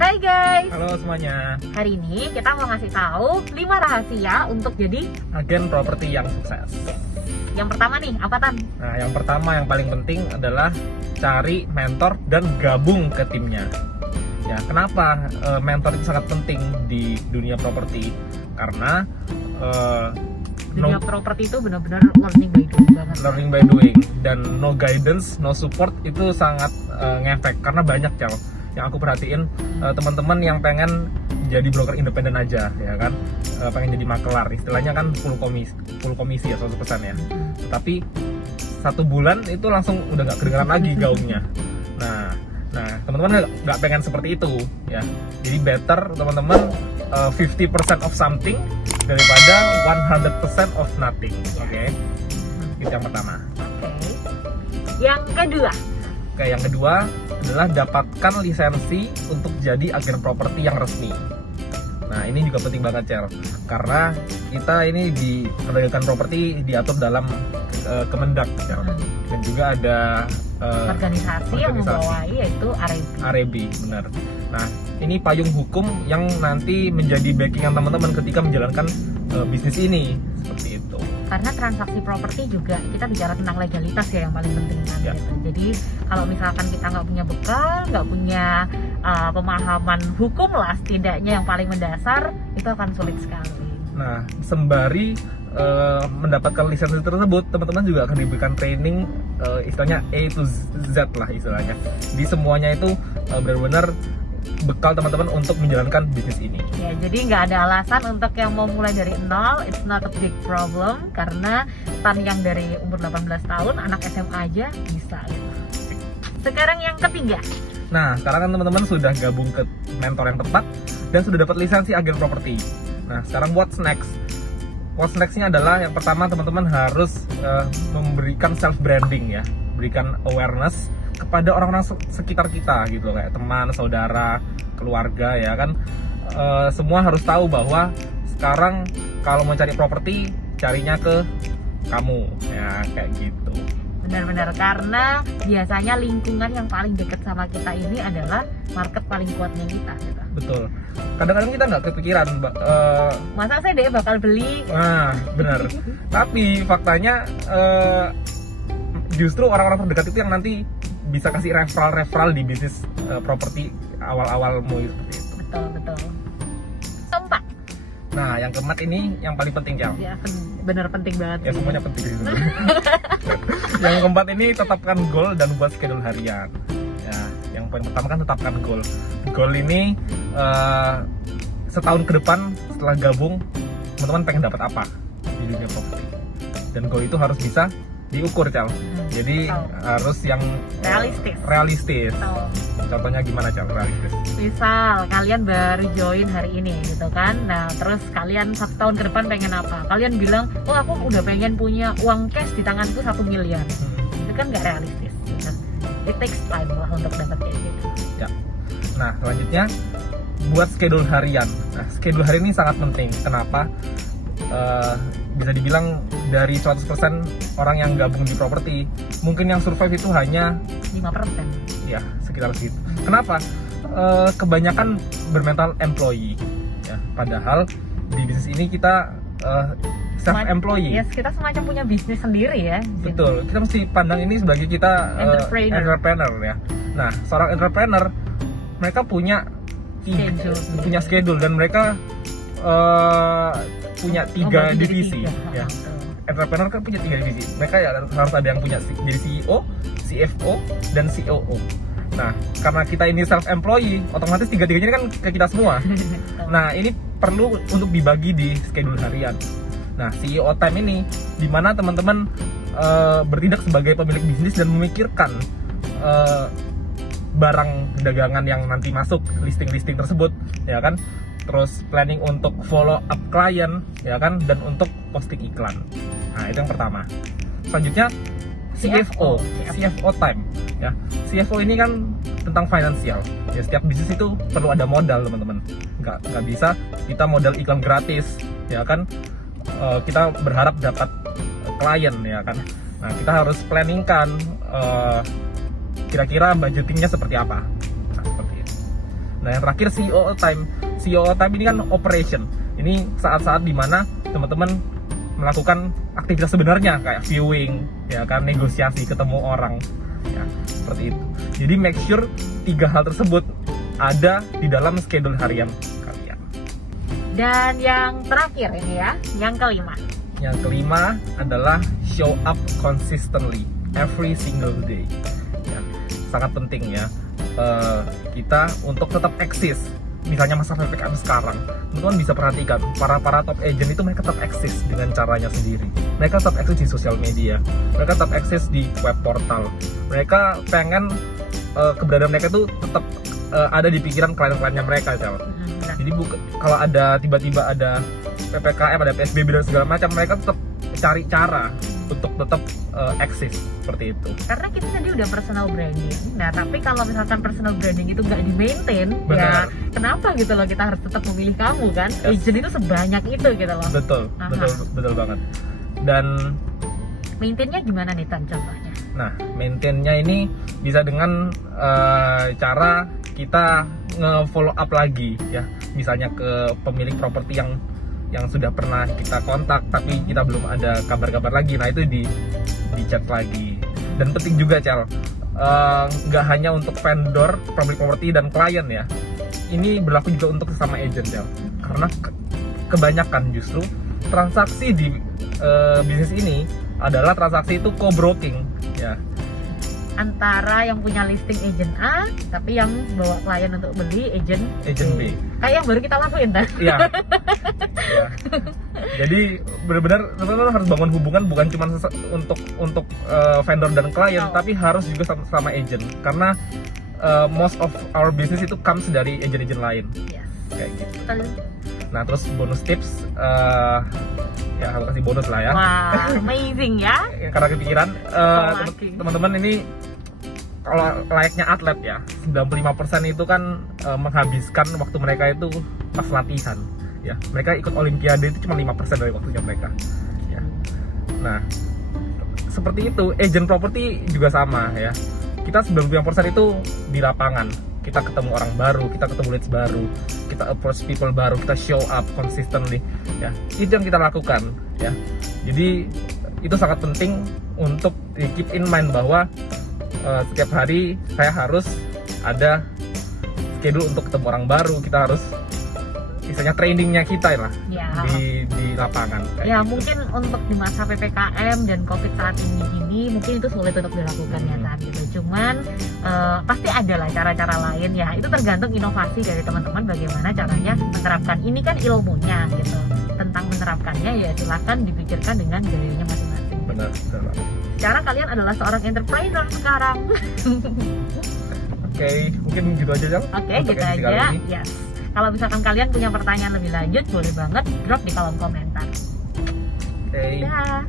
Hai guys. Halo semuanya. Hari ini kita mau ngasih tahu 5 rahasia untuk jadi agen properti yang sukses. Yang pertama nih, apa Tan? Nah, yang pertama yang paling penting adalah cari mentor dan gabung ke timnya. Ya, kenapa mentor itu sangat penting di dunia properti? Karena dunia properti itu benar-benar learning by doing banget. Learning by doing, dan no guidance, no support itu sangat ngefek. Karena banyak yang aku perhatiin teman-teman yang pengen jadi broker independen aja, ya kan, pengen jadi makelar, istilahnya kan full komisi ya 100% ya. Tapi 1 bulan itu langsung udah nggak kedengeran lagi gaungnya. Nah teman-teman nggak pengen seperti itu ya. Jadi better teman-teman 50% of something daripada 100% of nothing. Oke. Itu yang pertama. Yang kedua adalah dapatkan lisensi untuk jadi agen properti yang resmi. Nah, ini juga penting banget, Cel, karena kita ini di perdagangan properti diatur dalam Kemendak, Cel. Dan juga ada organisasi yang membawahi, yaitu AREB, benar. Nah, ini payung hukum yang nanti menjadi backingan teman-teman ketika menjalankan bisnis ini, seperti itu. Karena transaksi properti juga kita bicara tentang legalitas ya, yang paling penting kan, ya. Gitu. Jadi kalau misalkan kita nggak punya bekal, nggak punya pemahaman hukum lah setidaknya yang paling mendasar, itu akan sulit sekali. Nah, sembari mendapatkan lisensi tersebut, teman-teman juga akan diberikan training istilahnya A to Z lah istilahnya. Di semuanya itu benar-benar bekal teman-teman untuk menjalankan bisnis ini. Ya, jadi nggak ada alasan untuk yang mau mulai dari nol, it's not a big problem, karena Tan yang dari umur 18 tahun, anak SMA aja bisa gitu. Sekarang yang ketiga. Nah, sekarang kan teman-teman sudah gabung ke mentor yang tepat dan sudah dapat lisensi agen properti. Nah, sekarang what's next? What's next-nya adalah yang pertama teman-teman harus memberikan self branding ya, berikan awareness kepada orang-orang sekitar kita gitu, kayak teman, saudara, keluarga ya kan. Semua harus tahu bahwa sekarang kalau mau cari properti, carinya ke kamu ya, kayak gitu. Benar-benar, karena biasanya lingkungan yang paling dekat sama kita ini adalah market paling kuatnya kita gitu. Betul. Kadang-kadang kita nggak kepikiran masa saya deh bakal beli. Nah, benar. Tapi faktanya justru orang-orang terdekat itu yang nanti bisa kasih referral di bisnis properti awal-awalmu seperti itu. Betul. Keempat. Nah, yang keempat ini yang paling penting, Cal. Ya, bener penting banget. Ya, semuanya penting sih. Yang keempat ini tetapkan goal dan buat schedule harian. Ya, yang paling pertama kan tetapkan goal. Goal ini setahun ke depan setelah gabung, teman-teman pengen dapat apa di dunia properti. Dan goal itu harus bisa diukur, Cal. Jadi harus yang realistis. Contohnya gimana, Cal, realistis? Misal kalian baru join hari ini gitu kan, nah terus kalian 1 tahun ke depan pengen apa? Kalian bilang, oh aku udah pengen punya uang cash di tanganku 1 miliar. Itu kan nggak realistis gitu. It takes time lah untuk dapat kayak gitu ya. Nah, selanjutnya buat schedule harian. Nah, schedule harian ini sangat penting. Kenapa? Bisa dibilang dari 100% orang yang gabung di properti, mungkin yang survive itu hanya 5%. Ya, sekitar segitu. Kenapa? Kebanyakan bermental employee ya, padahal di bisnis ini kita self employee. Yes, kita semacam punya bisnis sendiri ya. Betul. Kita mesti pandang ini sebagai kita entrepreneur ya. Nah, seorang entrepreneur, mereka punya schedule dan mereka punya 3 divisi ya. Entrepreneur kan punya 3 divisi. Mereka ya harus ada yang punya jadi CEO, CFO, dan COO. Nah, karena kita ini self employee, otomatis 3-3-nya kan ke kita semua. Nah, ini perlu untuk dibagi di schedule harian. Nah, CEO time ini dimana teman-teman bertindak sebagai pemilik bisnis dan memikirkan barang dagangan yang nanti masuk, listing-listing tersebut ya kan. Terus planning untuk follow up klien ya kan, dan untuk posting iklan. Nah, itu yang pertama. Selanjutnya CFO time ya. CFO ini kan tentang finansial ya. Setiap bisnis itu perlu ada modal, teman-teman. Nggak bisa kita modal iklan gratis ya kan. Kita berharap dapat klien ya kan. Nah, kita harus planningkan kira-kira budgetingnya seperti apa. Nah, seperti itu. Nah, yang terakhir CEO time. CEO time ini kan operation. Ini saat-saat dimana teman-teman melakukan aktivitas sebenarnya kayak viewing, ya kan, negosiasi, ketemu orang, ya, seperti itu. Jadi make sure 3 hal tersebut ada di dalam schedule harian kalian. Dan yang terakhir ini ya, yang kelima. Yang kelima adalah show up consistently every single day. Ya, sangat penting ya kita untuk tetap eksis. Misalnya masa PPKM sekarang, teman-teman bisa perhatikan para top agent itu mereka tetap eksis dengan caranya sendiri. Mereka tetap eksis di sosial media, mereka tetap eksis di web portal. Mereka pengen keberadaan mereka itu tetap ada di pikiran klien-kliennya mereka, Jadi kalau ada tiba-tiba ada PPKM, ada PSBB dan segala macam, mereka tetap cari cara untuk tetap eksis seperti itu. Karena kita tadi udah personal branding. Nah, tapi kalau misalkan personal branding itu nggak di-maintain, ya kenapa gitu loh kita harus tetap memilih kamu kan? Yes. Agent itu sebanyak itu gitu loh. Betul banget. Dan maintainnya gimana nih Tan contohnya? Nah, maintainnya ini bisa dengan cara kita nge-follow up lagi ya. Misalnya ke pemilik properti yang sudah pernah kita kontak tapi kita belum ada kabar-kabar lagi. Nah, itu di chat lagi. Dan penting juga, nggak hanya untuk vendor, pemilik properti dan klien ya. Ini berlaku juga untuk sesama agent, karena kebanyakan justru transaksi di bisnis ini adalah transaksi itu co-broking ya. Antara yang punya listing agent A, tapi yang bawa klien untuk beli agent B. Kayak yang baru kita lakuin, kan? Iya. Ya. Jadi benar-benar teman-teman harus bangun hubungan bukan cuma untuk vendor dan klien, tapi harus juga sama agent. Karena most of our business itu comes dari agent-agent lain. Yes. Kayak gitu. Nah, terus bonus tips, ya aku kasih bonus lah ya. Wah, amazing ya. Karena kepikiran, teman-teman ini kalau layaknya atlet ya, 95% itu kan menghabiskan waktu mereka itu pas latihan. Ya, mereka ikut olimpiade itu cuma 5% dari waktunya mereka. Ya. Nah, seperti itu, agent property juga sama ya. Kita 95% itu di lapangan. Kita ketemu orang baru, kita ketemu leads baru, kita approach people baru, kita show up consistently ya. Itu yang kita lakukan ya. Jadi itu sangat penting untuk di keep in mind bahwa setiap hari saya harus ada schedule untuk ketemu orang baru, kita harus misalnya trainingnya kita lah ya. di lapangan ya gitu. Mungkin untuk di masa PPKM dan COVID saat ini mungkin itu sulit untuk dilakukan ya kan gitu. Cuman pasti ada lah cara-cara lain ya. Itu tergantung inovasi dari teman-teman bagaimana caranya menerapkan. Ini kan ilmunya gitu. Tentang menerapkannya ya silakan dipikirkan dengan gayanya masing-masing. Benar. Sekarang kalian adalah seorang entrepreneur sekarang. Oke, mungkin gitu aja Jal. Oke, gitu aja. Yes. Kalau misalkan kalian punya pertanyaan lebih lanjut, boleh banget drop di kolom komentar. Oke. Dah.